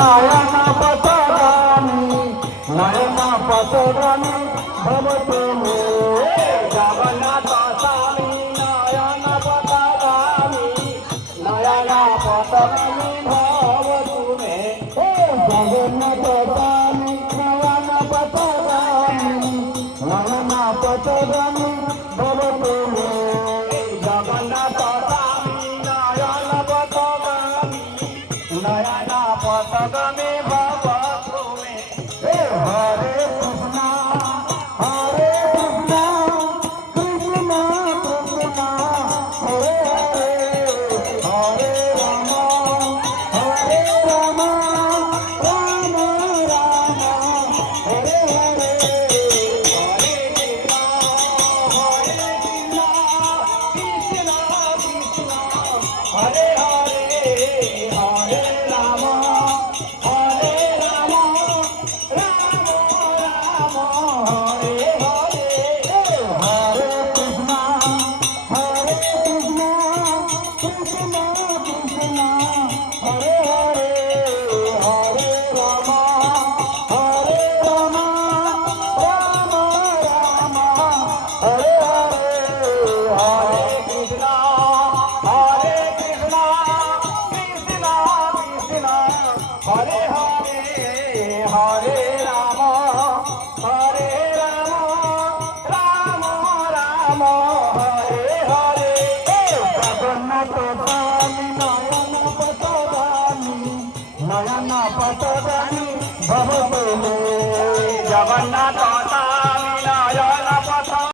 নয়ন পতগামী নয়ন পতগামী ভব তুমি জগন্নাথ স্বামী নয়ন পতগামী নয়ন পতগামী ভব তুমি জগন্নাথ স্বামী নয়ন পতগামী নয়ন পতগামী ভব তুমি জগন্নাথ স্বামী নয়ন পতগামী নয়ন পতগামী ভব তুমি হরে কৃষ্ণ হরে কৃষ্ণ কৃষ্ণ কৃষ্ণ হরে হরে হরে রাম রাম রাম হরে হরে হরে কৃষ্ণ কৃষ্ণ হরে হরে হরে রাম হরে রাম রাম রাম হরে হরে হরে কৃষ্ণ কৃষ্ণ কৃষ্ণ হরে